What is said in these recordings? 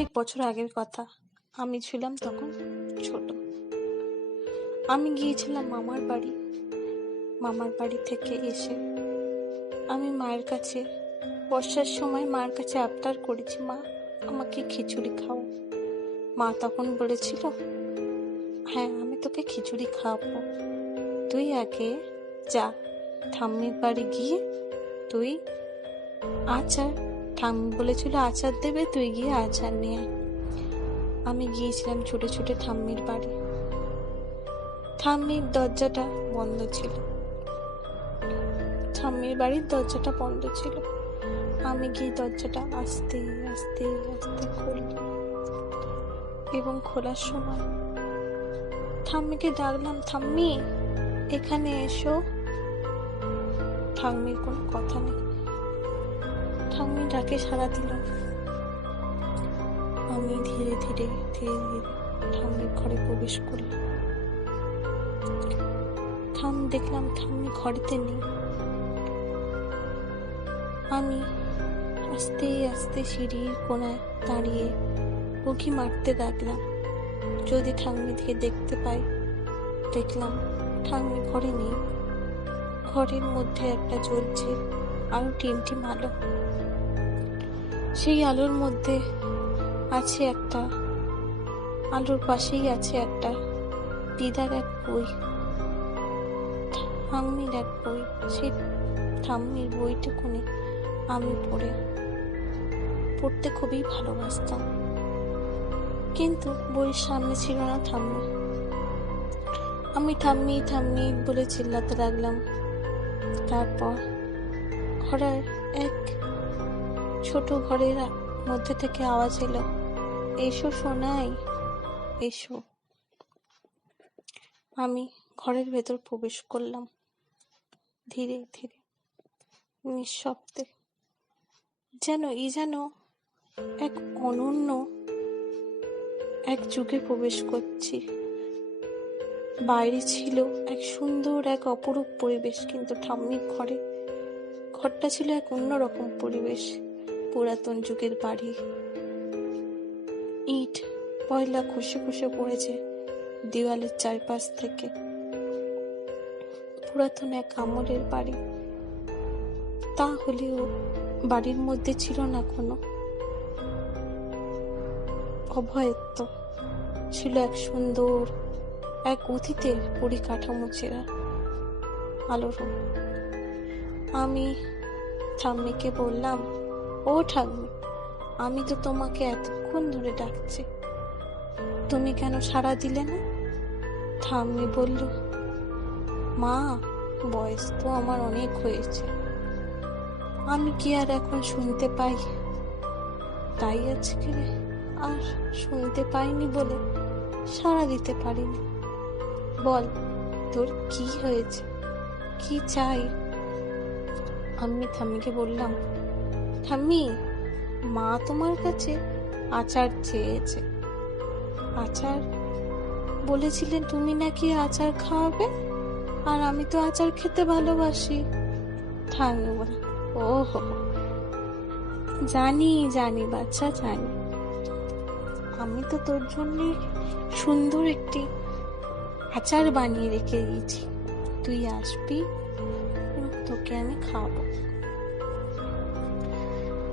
অনেক বছর আগের কথা। আমি ছিলাম তখন ছোট। আমি গিয়েছিলাম মামার বাড়ি। মামার বাড়ি থেকে এসে আমি মায়ের কাছে বর্ষার সময় মায়ের কাছে আবদার করেছি, মা আমাকে খিচুড়ি খাও। মা তখন বলেছিল, হ্যাঁ আমি তোকে খিচুড়ি খাওয়াবো, তুই আগে যা ঠাম্মির বাড়ি গিয়ে তুই আচার, ঠাম্মি বলেছিল আচার দেবে, তুই গিয়ে আচার নিয়ে আয়। আমি গিয়েছিলাম ছুটে ছুটে ঠাম্মির বাড়ি। ঠাম্মির দরজাটা বন্ধ ছিল। ঠাম্মির বাড়ির দরজাটা বন্ধ ছিল। আমি গিয়ে দরজাটা আস্তে আস্তে আস্তে খুললাম এবং খোলার সময় ঠাম্মিকে ডাকলাম, ঠাম্মি এখানে এসো। ঠাম্মির কোনো কথা নেই। ঠাম্মি ডাকে সাড়া দিল। আমি ধীরে ধীরে ধীরে ধীরে ঠাম্মির ঘরে প্রবেশ করলাম। দেখলাম ঠাম্মি ঘরেতে নেই। আমি আস্তে আস্তে সিঁড়ির কোণায় দাঁড়িয়ে উঁকি মারতে লাগলাম, যদি ঠাম্মি থেকে দেখতে পাই। দেখলাম ঠাম্মি ঘরে নেই। ঘরের মধ্যে একটা জ্বলছে আলো, টিমটিম আলো। সেই আলোর মধ্যে আছে একটা, আলোর পাশেই আছে একটা দিদার এক বই, ঠাম্মির এক বই। সেই ঠাম্মির বইটুকুনি আমি পড়তে খুবই ভালোবাসতাম, কিন্তু বইয়ের সামনে ছিল না ঠাম্মি। আমি ঠাম্মি ঠাম্মি বলে চিল্লাতে লাগলাম। তারপর ঘরের এক ছোট ঘরের মধ্যে থেকে আওয়াজ এলো, এসো সোনাই এসো। আমি ঘরের ভেতর প্রবেশ করলাম ধীরে ধীরে নিঃশব্দে, যেন এক অনন্য এক যুগে প্রবেশ করছি। বাইরে ছিল এক সুন্দর এক অপরূপ পরিবেশ, কিন্তু ঠাম্মির ঘরটা ছিল এক অন্যরকম পরিবেশ। পুরাতন যুগের বাড়ি, ইট পয়লা খসে খসে পড়েছে দেওয়ালের চারপাশ থেকে। পুরাতন এক আমলের বাড়ি, তা হলেও বাড়ির মধ্যে ছিল না কোনো অভয়ত্ব, ছিল এক সুন্দর এক অতীতের পরিকাঠামো ছেঁড়া আলোর। আমি ঠাম্মিকে বললাম, ও ঠাম্মি, আমি তো তোমাকে এতক্ষণ ধরে ডাকছি, তুমি কেন সাড়া দিলে না? ঠাম্মি বলল, মা বয়স তো আমার অনেক হয়েছে, আমি কি আর এখন শুনতে পাই? তাই আজকে আর শুনতে পাইনি বলে সাড়া দিতে পারিনি। বল তোর কি হয়েছে, কি চাই? আমি ঠাম্মিকে বললাম, ঠাম্মি মা তোমার কাছে আচার চেয়েছে। আচার বলেছিলেন তুমি নাকি আচার খাওয়াবে, আর আমি তো আচার খেতে ভালোবাসি। ঠাম্মি বলে, ও জানি জানি বাচ্চা জানি, আমি তো তোর জন্য সুন্দর একটি আচার বানিয়ে রেখে দিয়েছি, তুই আসবি তোকে আমি খাওয়াবো।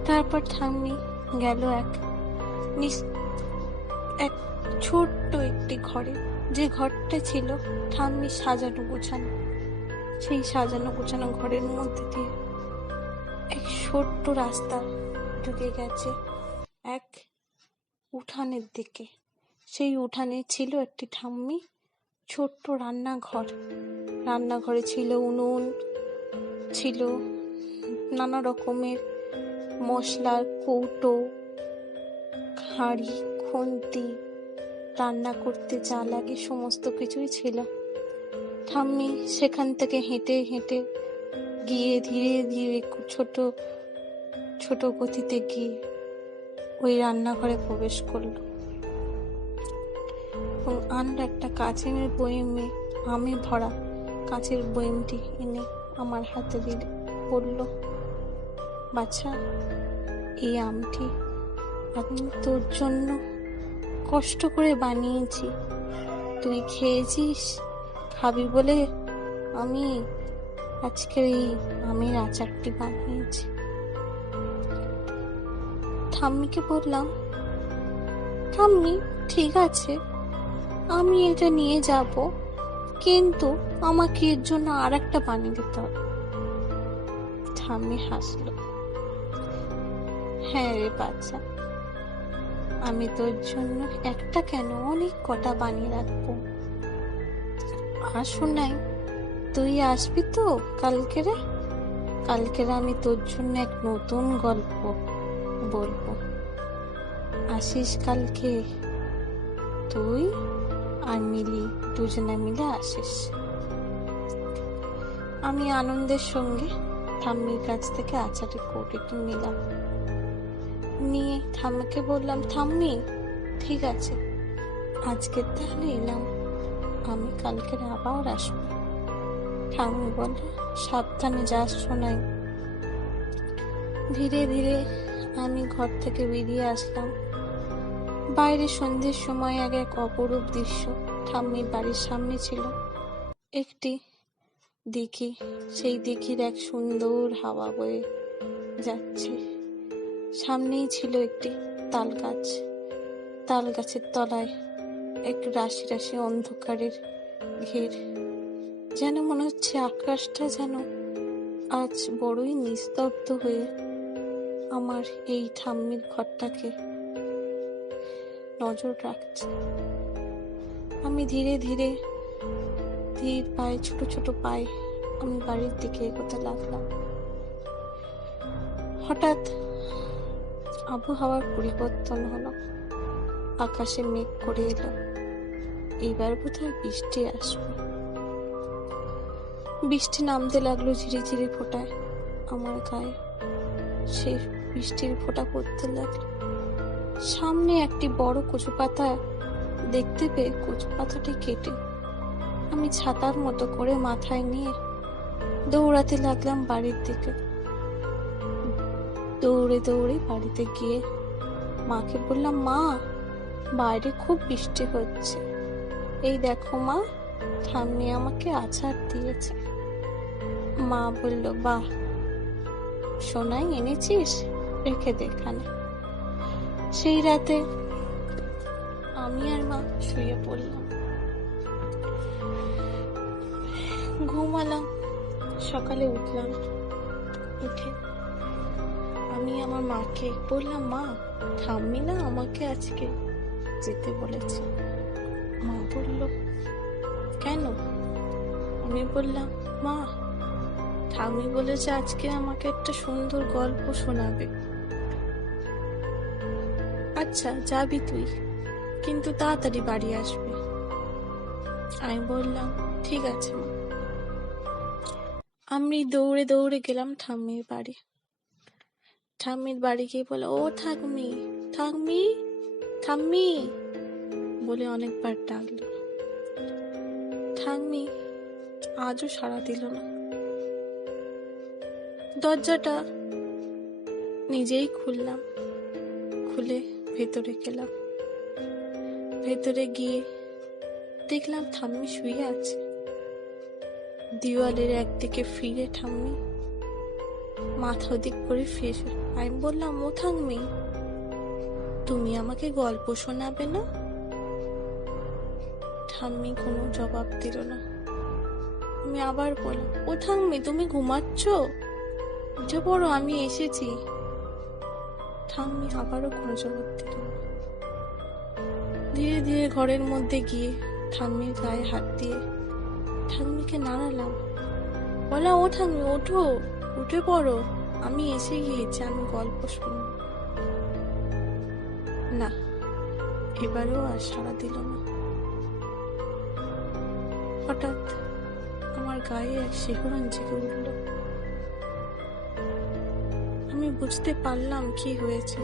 তারপর ঠাম্মি গেল এক ছোট্ট একটি ঘরে, যে ঘরটা ছিল ঠাম্মি সাজানো গোছানো। সেই সাজানো গোছানো ঘরের মধ্যে দিয়ে এক ছোট্ট রাস্তা ঢুকে গেছে এক উঠানের দিকে। সেই উঠানে ছিল একটি ঠাম্মি ছোট্ট রান্নাঘর। রান্নাঘরে ছিল উনুন, ছিল নানা রকমের মশলার কৌটো, হাঁড়ি, খুন্তি, রান্না করতে যা লাগে সমস্ত কিছুই ছিল। ঠাম্মি সেখান থেকে হেঁটে হেঁটে গিয়ে ধীরে ধীরে ছোট ছোট গতিতে গিয়ে ওই রান্নাঘরে প্রবেশ করলো এবং আনলো একটা কাচের বয়মে আমে ভরা কাঁচের বয়মটি এনে আমার হাতে দিলে বলল, বাছা এই আমটি আমি তোর জন্য কষ্ট করে বানিয়েছি, তুই খেয়েছিস, খাবি বলে আমি আজকের এই আমের আচারটি বানিয়েছি। ঠাম্মিকে বললাম, ঠাম্মি ঠিক আছে, আমি এটা নিয়ে যাব, কিন্তু আমাকে এর জন্য আর একটা বানিয়ে দিতে হবে। ঠাম্মি হাসলো, হ্যাঁ রে বাচ্চা, আমি তোর জন্য একটা কেন অনেক কটা বানিয়ে রাখবো। আর শোনাই, তুই আসবি তো কালকেরে? কালকেরে আমি তোর জন্য এক নতুন গল্প বলবো, আসিস কালকে? তুই আর মিলি দুজনে মিলে আসিস। আমি আনন্দের সঙ্গে ঠাম্মির কাছ থেকে আচারের কৌটোটি নিলাম, নিয়ে ঠাম্মিকে বললাম, ঠাম্মি ঠিক আছে, আজকে তাহলে এলাম, আমি কালকে আবার আসবো। ঠাম্মি বলল, সাবধানে যাস শোনাই। ধীরে ধীরে আমি ঘর থেকে বেরিয়ে আসলাম। বাইরে সন্ধ্যের সময় আগে এক অপরূপ দৃশ্য ঠাম্মির বাড়ির সামনে ছিল একটি দিঘি। সেই দিঘির এক সুন্দর হাওয়া বয়ে যাচ্ছে। সামনেই ছিল একটি তাল গাছ। তাল গাছের তলায় এক রাশি রাশি অন্ধকারের ঘের। যেন মনে হচ্ছে আকাশটা যেন আজ বড়ই নিস্তব্ধ হয়ে আমার এই ঠাম্মির ঘরটাকে নজর রাখছে। আমি ধীরে ধীরে ধীর পায়ে, ছোট ছোট পায়ে আমি বাড়ির দিকে এগোতে লাগলাম। হঠাৎ আবহাওয়ার পরিবর্তন হলো, আকাশে মেঘ করে এলো। এইবার বোধহয় বৃষ্টি আসবে। বৃষ্টি নামতে লাগলো ঝিরিঝিরি ফোঁটায় আমার গায়ে। সেই বৃষ্টির ফোঁটা পড়তে লাগলো। সামনে একটি বড় কচু পাতা দেখতে পেয়ে কচু পাতাটি কেটে আমি ছাতার মতো করে মাথায় নিয়ে দৌড়াতে লাগলাম বাড়ির দিকে। দৌড়ে দৌড়ে বাড়িতে গিয়ে মাকে বললাম, মা বাইরে খুব বৃষ্টি হচ্ছে, এই দেখো মা, ঠাম্মি আমাকে আচার দিয়েছে। মা বলল, বাহ সোনাই এনেছিস, রেখে দে এখানে। সেই রাতে আমি আর মা শুয়ে পড়লাম, ঘুমালাম। সকালে উঠলাম, উঠে আমি আমার মাকে বললাম, মা ঠাম্মি না আমাকে আজকে যেতে বলেছে। মা বলল, কেন? আমি বললাম, মা ঠাম্মি বলেছে আজকে আমাকে একটা সুন্দর গল্প শোনাবে। আচ্ছা যাবি তুই, কিন্তু তাড়াতাড়ি বাড়ি আসবে। আমি বললাম, ঠিক আছে মা। আমি দৌড়ে দৌড়ে গেলাম ঠাম্মির বাড়ি। ঠাম্মির বাড়ি গিয়ে বলে, ও ঠাম্মি, ঠাম্মি, ঠাম্মি বলে অনেকবার ডাকলো। ঠাম্মি আজও সাড়া দিল না। দরজাটা নিজেই খুললাম, খুলে ভেতরে গেলাম। ভেতরে গিয়ে দেখলাম ঠাম্মি শুয়ে আছে। দেওয়ালের একদিকে ফিরে ঠাম্মি মাথা ওদিক করে ফিরে। আমি বললাম, ও ঠাম্মি তুমি আমাকে গল্প শোনাবে না? ঠাম্মি কোনো জবাব দিল না। আমি আবার বললাম, ও ঠাম্মি তুমি ঘুমাচ্ছ? উঠে পড়ো, আমি এসেছি। ঠাম্মি আবারও কোনো জবাব দিল না। ধীরে ধীরে ঘরের মধ্যে গিয়ে ঠাম্মির গায়ে হাত দিয়ে ঠাম্মিকে নাড়ালাম। বলা, ও ঠাম্মি ওঠো, উঠে পড়ো, আমি এসে গিয়েছি, আমি গল্প শুনব। না, এবারেও আর সাড়া দিল না। হঠাৎ আমার গায়ে এক শিহরণ জেগে উঠল। আমি বুঝতে পারলাম কি হয়েছে।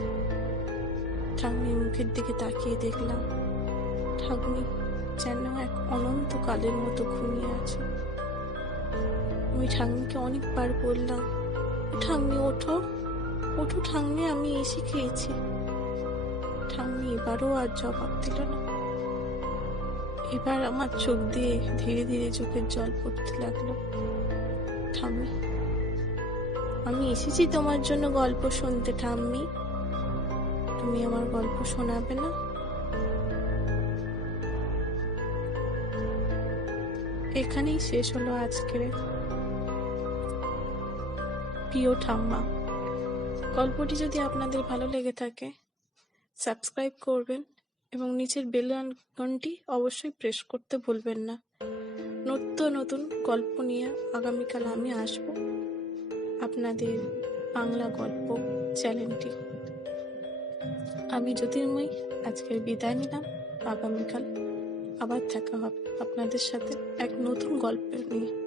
ঠাম্মির মুখের দিকে তাকিয়ে দেখলাম ঠাম্মি যেন এক অনন্তকালের মতো ঘুমিয়ে আছে। আমি ঠাম্মিকে অনেকবার বললাম, ঠাম্মি ওঠো, ওঠো ঠাম্মি, আমি এসে গিয়েছি। ঠাম্মি এবারও আর জবাব দিল না। এবার আমার চোখ দিয়ে ধীরে ধীরে চোখের জল পড়তে লাগলো। ঠাম্মি, আমি এসেছি তোমার জন্য গল্প শুনতে। ঠাম্মি, তুমি আমার গল্প শোনাবে না? এখানেই শেষ হলো আজকের প্রিয় ঠাম্মা। গল্পটি যদি আপনাদের ভালো লেগে থাকে সাবস্ক্রাইব করবেন এবং নিচের বেল আইকনটি অবশ্যই প্রেস করতে ভুলবেন না। নতুন নতুন গল্প নিয়ে আগামীকাল আমি আসব আপনাদের বাংলা গল্প চ্যানেলটি। আমি জ্যোতির্ময়ী আজকের বিদায় নিলাম। আগামীকাল আবার দেখা হবে আপনাদের সাথে এক নতুন গল্প নিয়ে।